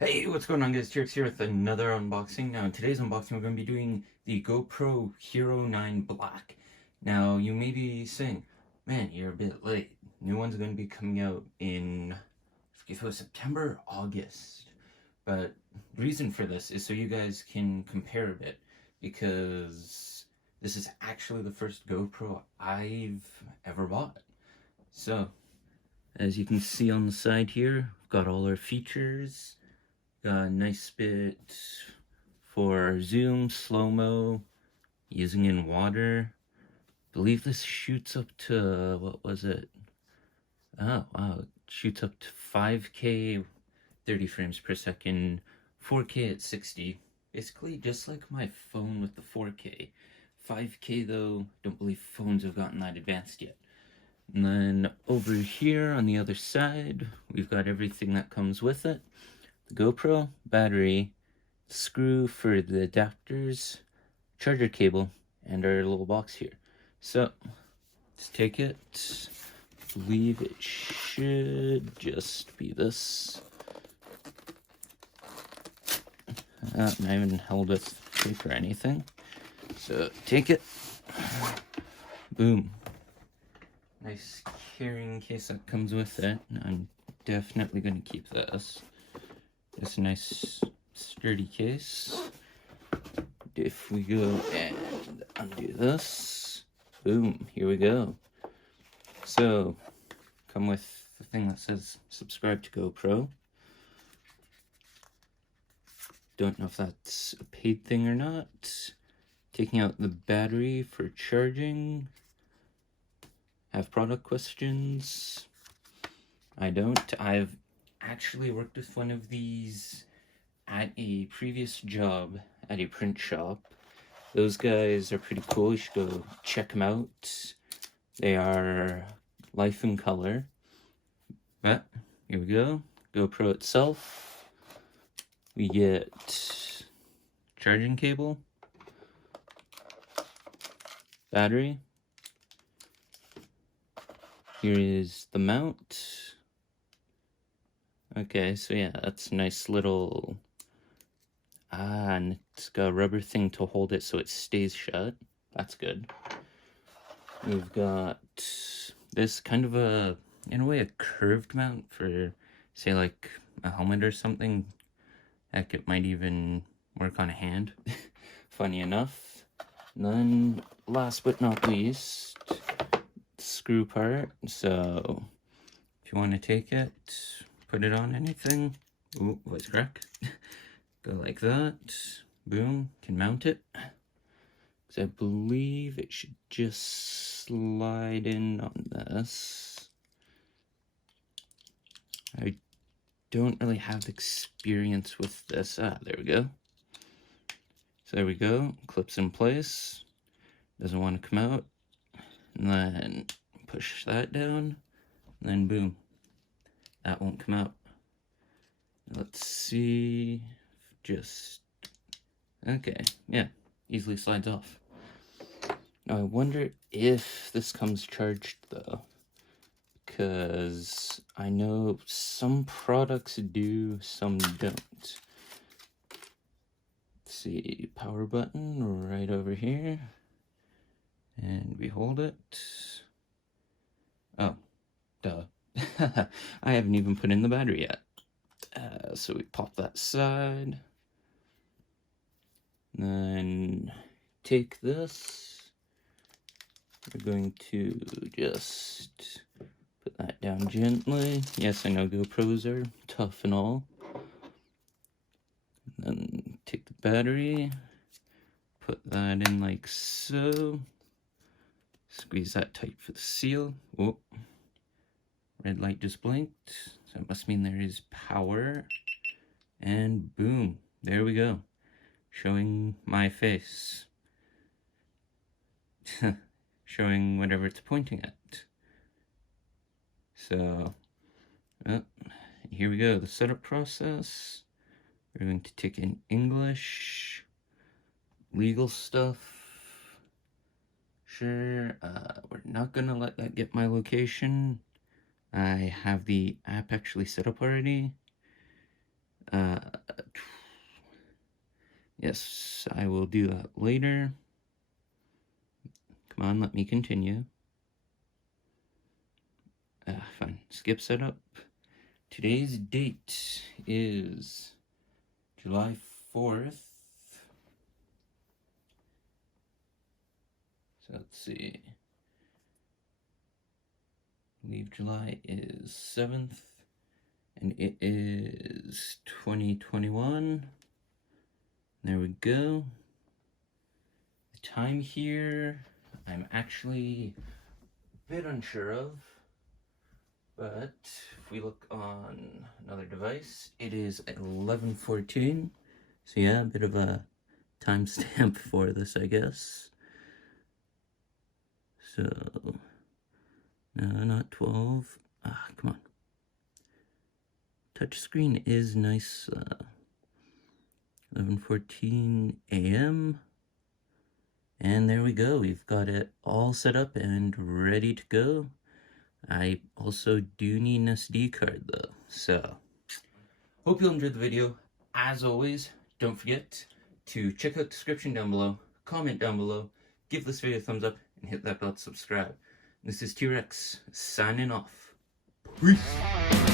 Hey, what's going on guys? TWreckx here with another unboxing. Now in today's unboxing we're going to be doing the GoPro Hero 9 Black. Now you may be saying, man, you're a bit late. New one's going to be coming out in, if it was September or August. But the reason for this is so you guys can compare a bit, because this is actually the first GoPro I've ever bought. So, as you can see on the side here, we've got all our features. Got a nice bit for zoom, slow-mo, using in water. I believe this shoots up to, what was it? Oh, wow, it shoots up to 5K, 30 frames per second, 4K at 60. Basically just like my phone with the 4K. 5K though, don't believe phones have gotten that advanced yet. And then over here on the other side, we've got everything that comes with it. The GoPro, battery, screw for the adapters, charger cable, and our little box here. So, let's take it. I believe it should just be this. Not even held with tape or anything. So, take it. Boom. Nice carrying case that comes with it. I'm definitely going to keep this. It's a nice sturdy case. If we go and undo this, boom, here we go. So, come with the thing that says subscribe to GoPro. Don't know if that's a paid thing or not. Taking out the battery for charging. Have product questions? I don't. I've actually worked with one of these at a previous job at a print shop. Those guys are pretty cool. You should go check them out. They are life in color. But here we go. GoPro itself. We get charging cable, battery. Here is the mount. Okay, so yeah, that's a nice little, and it's got a rubber thing to hold it so it stays shut. That's good. We've got this kind of a, in a way, a curved mount for, say, like a helmet or something. Heck, it might even work on a hand. Funny enough. And then, last but not least, the screw part. So, if you want to take it, put it on anything. Ooh, voice crack. Go like that. Boom, can mount it. So I believe it should just slide in on this. I don't really have experience with this. Ah, there we go. So there we go. Clips in place. Doesn't want to come out. And then push that down. And then boom. That won't come out. Let's see. Just. Okay. Yeah. Easily slides off. Now I wonder if this comes charged though. Because I know some products do, some don't. Let's see, power button right over here. And we hold it. Oh, duh. I haven't even put in the battery yet. So we pop that side. Then take this. We're going to just put that down gently. Yes, I know GoPros are tough and all. Then take the battery, put that in like so. Squeeze that tight for the seal. Whoop. Red light just blinked, so it must mean there is power. And boom, there we go. Showing my face. Showing whatever it's pointing at. So, here we go, the setup process. We're going to take in English, legal stuff. Sure, we're not gonna let that get my location. I have the app actually set up already. Yes, I will do that later. Come on, let me continue. Fine, skip setup. Today's date is July 4th. So let's see. I believe July is 7th. And it is 2021. There we go. The time here, I'm actually a bit unsure of. But if we look on another device, it is at 11:14. So yeah, a bit of a timestamp for this, I guess. So, no, not 12. Come on. Touchscreen is nice. 11:14 a.m. And there we go. We've got it all set up and ready to go. I also do need an SD card though. So, hope you enjoyed the video. As always, don't forget to check out the description down below, comment down below, give this video a thumbs up, and hit that bell to subscribe. This is TWreckx signing off. Peace!